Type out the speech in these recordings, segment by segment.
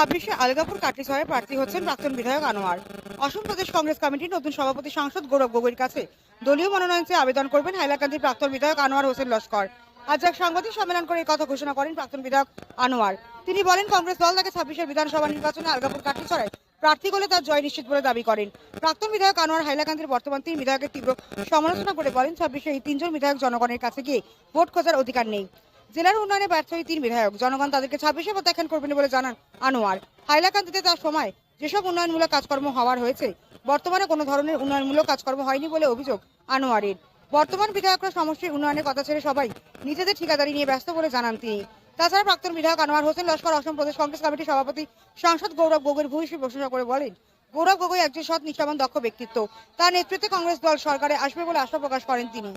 ছাব্বিশে আলগাপুর কাটলিছড়ায় প্রার্থী হচ্ছেন প্রাক্তন বিধায়ক আনোয়ার। অসম প্রদেশ কংগ্রেস কমিটির নতুন সভাপতি সাংসদ গৌরব গগৈর কাছে দলীয় মনোনয়ন চেয়ে আবেদন করবেন হাইলাকান্দির প্রাক্তন বিধায়ক আনোয়ার হোসেন লস্কর। আজ এক সাংবাদিক সম্মেলন করে এই কথা ঘোষণা করেন প্রাক্তন বিধায়ক আনোয়ার। তিনি বলেন, কংগ্রেস দল তাকে 26-এর বিধানসভা নির্বাচনে আলগাপুর কাটলিছড়ায় প্রার্থী করলে তার জয় নিশ্চিত বলে দাবি করেন। প্রাক্তন বিধায়ক আনোয়ার হাইলাকান্দির বর্তমান 3 বিধায়কের তীব্র সমালোচনা করে বলেন, 26-এ এই 3 জন বিধায়ক জনগণের কাছে গিয়ে ভোট খোঁজার অধিকার নেই। জেলার উন্নয়নে ব্যর্থ এই 3 বিধায়ক, জনগণ তাদেরকে 26-এ প্রত্যাখ্যান করবেন বলে জানান আনোয়ার। হাইলাকান্দিতে তার সময় যেসব উন্নয়নমূলক কাজকর্ম হওয়ার হয়েছে, বর্তমানে কোনো ধরনের উন্নয়নমূলক কাজকর্ম হয়নি বলে অভিযোগ আনোয়ারের। বর্তমান বিধায়করা সমষ্টির উন্নয়নের কথা ছেড়ে সবাই নিজেদের ঠিকাদারি নিয়ে ব্যস্ত বলে জানান তিনি। তাছাড়া প্রাক্তন বিধায়ক আনোয়ার হোসেন লস্কর অসম প্রদেশ কংগ্রেস কমিটির সভাপতি সাংসদ গৌরব গগৈর ভূয়সী প্রশংসা করে বলেন, গৌরব গগৈ একজন সৎ, নিষ্ঠাবান, দক্ষ ব্যক্তিত্ব। তার নেতৃত্বে কংগ্রেস দল সরকারে আসবে বলে আশা প্রকাশ করেন তিনি।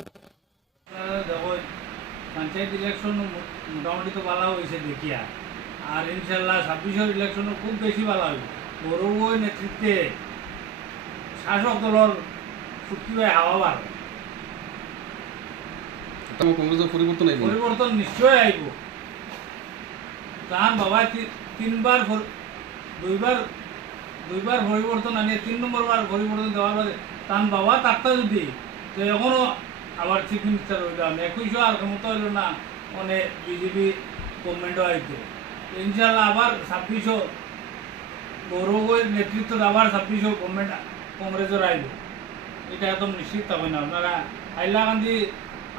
পঞ্চায়েত ইলেকশন মোটামুটি তো ভালো হয়েছে দেখিয়া, আর ইনশাল্লাহ 26-এর ইলেকশনও খুব বেশি ভালো হইব। গৌরবই নেতৃত্বে শাসক দলের ফুটকিবাই হাওয়া বার কংগ্রেসের পরিবর্তন নিশ্চয় আইব। তাহার বাবা দুইবার পরিবর্তন আনিয়ে 3 নম্বর বার পরিবর্তন দেওয়ার পরে তার বাবা তারটা যদি তো এখনো আবার চিফ মিনিস্টার হইল, 2100 আর ক্ষমতা হইল না, মানে বিজেপি গভর্নমেন্টও আইতো। ইনশাল্লাহ আবার 2600 গৌরবের নেতৃত্ব আবার 2600 গভর্নমেন্ট কংগ্রেসের আইব, এটা একদম নিশ্চিত হবে না। আপনারা হাইলাকান্দি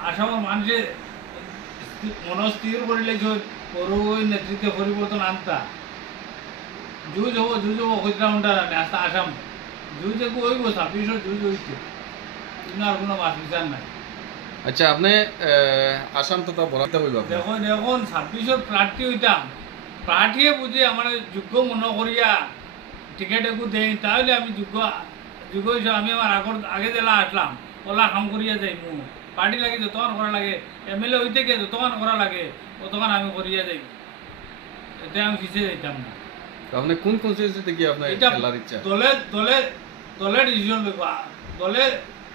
আসামের মানুষে মনস্থির করিলে যে গৌরবের নেতৃত্বে পরিবর্তন আনতা জুজ হবো হইতাউন্ডার আনে আস্তে আসাম জুজ একটু হইব 2600 জুজ হইতে, কিন্তু আর কোনো মাছ বিচার নাই। আচ্ছা, আপনি আসাম তো বলাতে হইব। দেখুন এখন 2600 প্রার্থী হইতাম, প্রার্থীয়ে বুঝে আমার যোগ্য মনে করিয়া টিকেট একটু দেয়, তাহলে আমি যোগ্য হিসাবে আমি আমার আগে জেলা আসলাম, ওলা কাম করিয়া যাই। পার্টি লাগে যতক্ষণ করা লাগে, MLA হইতে গিয়ে যতক্ষণ করা লাগে ততক্ষণ আমি করিয়া যাই, এতে আমি পিছিয়ে যাইতাম না। আপনি কোন কনস্টিটিউয়েন্সিতে কি আপনার এটা খেলার ইচ্ছা? দলে ডিসিশন লইব, দলে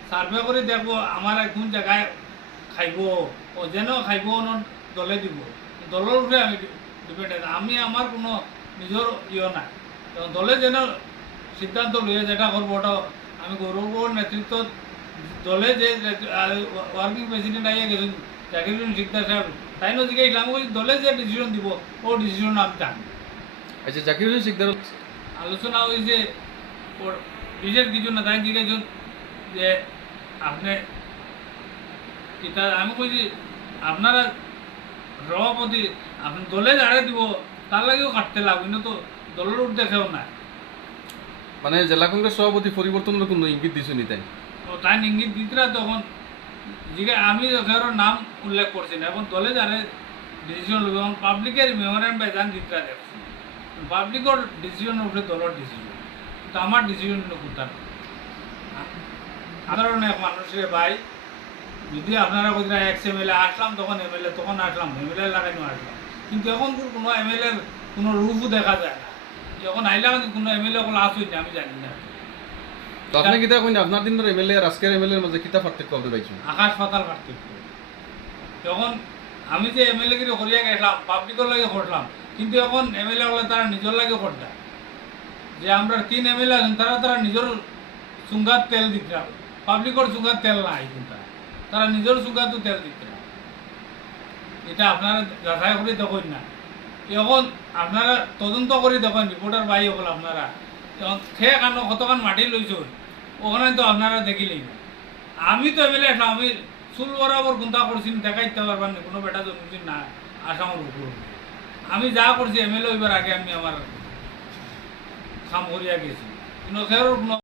সার্ভে করে দেখবো আমার কোন জায়গায় খাইব, ও যেন খাইব দলে দিব, দলের উপরে আমি ডিপেন্ডেন্ট। আমি আমার কোনো নিজের নাই, দলে যেন সিদ্ধান্ত লইয়া যেটা করবো ওটা আমি গৌরবর নেতৃত্ব দলে যে ওয়ার্কিং প্রেসিডেন্ট আইয়া গেছেন জাকির হোসেন সিকদার সাহেব, তাই না জিজ্ঞাসলাম ওই দলে যে ডিসিশন দিব ও ডিসিশন আমি জানি। আচ্ছা, জাকির হোসেন সিকদার আলোচনা হয়েছে বিশেষ কিছু না, তাই জিজ্ঞাসা যে আপনি এটা আমি কইছি আপনারা সভাপতি আপনি দলে যারে দিব তার লাগেও কাটতে লাগবে না, তো দলের উঠ দেখেও না। মানে জেলা কংগ্রেস সভাপতি পরিবর্তনের কোনো ইঙ্গিত দিছো নি তাই? তাই ইঙ্গিত দিতরা তখন আমি কারোর নাম উল্লেখ করছি না, এখন দলে যারে ডিসিশন লইব, এখন পাবলিকের মেমোরেন্ড বাই যান দিতরা দেখছি, পাবলিকের ডিসিশনের উপরে দলের ডিসিশন, তো আমার ডিসিশন কোথায় সাধারণ এক মানুষের ভাই। যদি আপনারা কোথায় MLA আসলাম তখন MLA তখন আসলাম, MLA লাগাইনো আসলাম, কিন্তু এখন কোনো MLA কোনো রূপও দেখা যায় না। যখন আইলাম কোনো MLA কোনো আসুই না, আমি জানি না। তো আপনি কিতা কইন আপনার দিনের MLA আর আজকের MLA এর মাঝে কিতা পার্থক্য আপনি পাইছেন? আকাশ পাতাল পার্থক্য। তখন আমি যে MLA গিরি করিয়া গেলাম পাবলিকের লাগে করলাম, কিন্তু এখন MLA হলে তারা নিজের লাগে করতা, যে আমরা 3 MLA আছেন তারা নিজের চুঙ্গার তেল দিতে, পাবলিকের চুঙ্গার তেল নাই, কিন্তু তারা নিজের চুঙ্গাতো তেল দিতে। এটা আপনারা যাচাই করে দেখেন না, এখন আপনারা তদন্ত করে দেখেন, রিপোর্টার ভাই হল আপনারা এখন খেয়ে কানো কতক্ষণ মাটি লইছ ওখানে তো আপনারা দেখিলেই না। আমি তো MLA আসলাম, আমি চুল বরাবর গুন্তা করছি, দেখাইতে পারবার না কোনো বেটা জন্মদিন না আসামের উপর। আমি যা করছি MLA হইবার আগে আমি আমার কাম করিয়া গেছি, কিন্তু খেয়ার কোনো